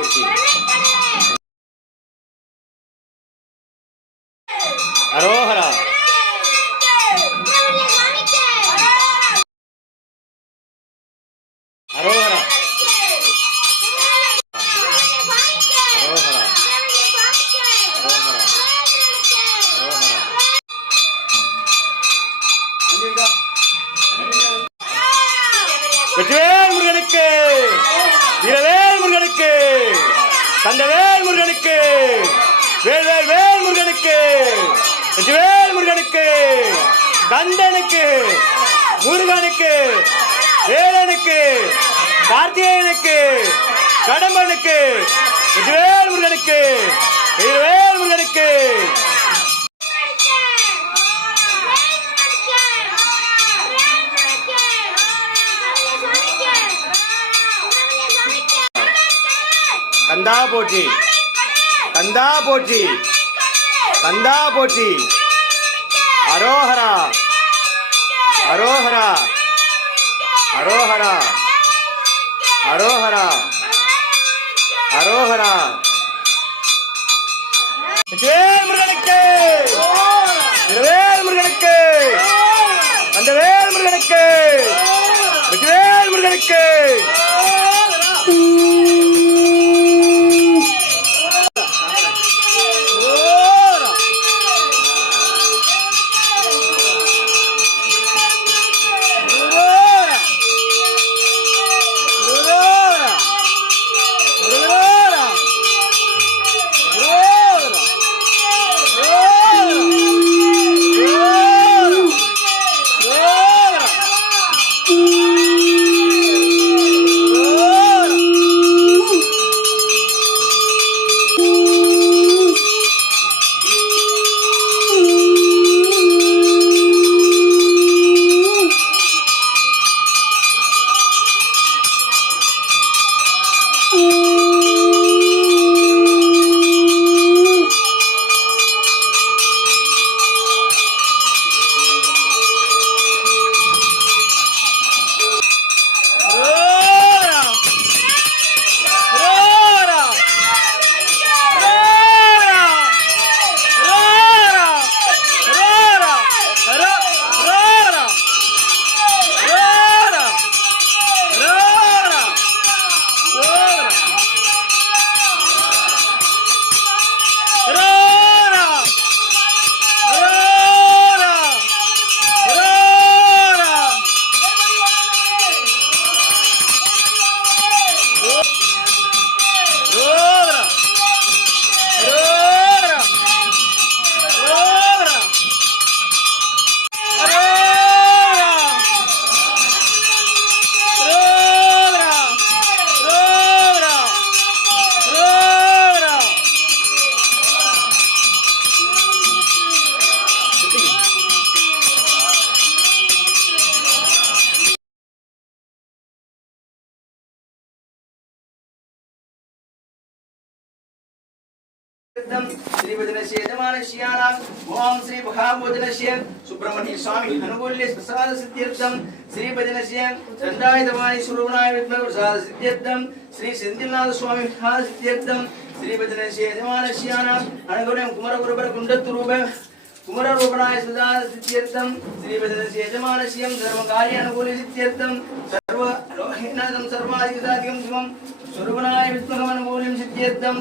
போற்றி. அரோஹரா. அரோஹரா. அரோஹரா. அரோஹரா. அரோஹரா. வெற்றிவேல் முருகனுக்கு, வீரவேல் முருகனுக்கு, தந்தவேல் முருகனுக்கு, வேல்வேல் வேல் முருகனுக்கு, வெற்றிவேல் முருகனுக்கு, கந்தனுக்கு, முருகனுக்கு, வேலனுக்கு, கார்த்திகேயனுக்கு, கடம்பனுக்கு, வெற்றிவேல் முருகனுக்கு, வீரவேல் முருகனுக்கு. கந்தா போற்றி, கந்தா போற்றி, கந்தா போற்றி. அரோஹரா. அரோஹரா. அரோஹரா. அரோஹரா. அரோஹரா. வேல் முருகனுக்கு, வேல் முருகனுக்கு, அந்த வேல் முருகனுக்கு, வேல் முருகனுக்கு. श्री भजनस्य यजमानस्यानां ओम श्री महाभोजनस्य सुब्रह्मण्य स्वामी अनुकूल्य प्रसाद सिद्ध्यर्थं श्री भजनस्य दंडायुधमानि स्वरूपनाय विद्महे प्रसाद सिद्ध्यर्थं श्री सेंथिलनाथ स्वामी प्रसाद सिद्ध्यर्थं श्री भजनस्य यजमानस्यानां अनुकूल्य कुमारगुरुबर कुंडत्रूप कुमाररूपनाय प्रसाद सिद्ध्यर्थं श्री भजनस्य यजमानस्य धर्मकार्य अनुकूल्य सिद्ध्यर्थं सर्व लोहेनादं सर्वाधिकाधिकं स्वरूपनाय विद्महे अनुकूल्यं सिद्ध्यर्थं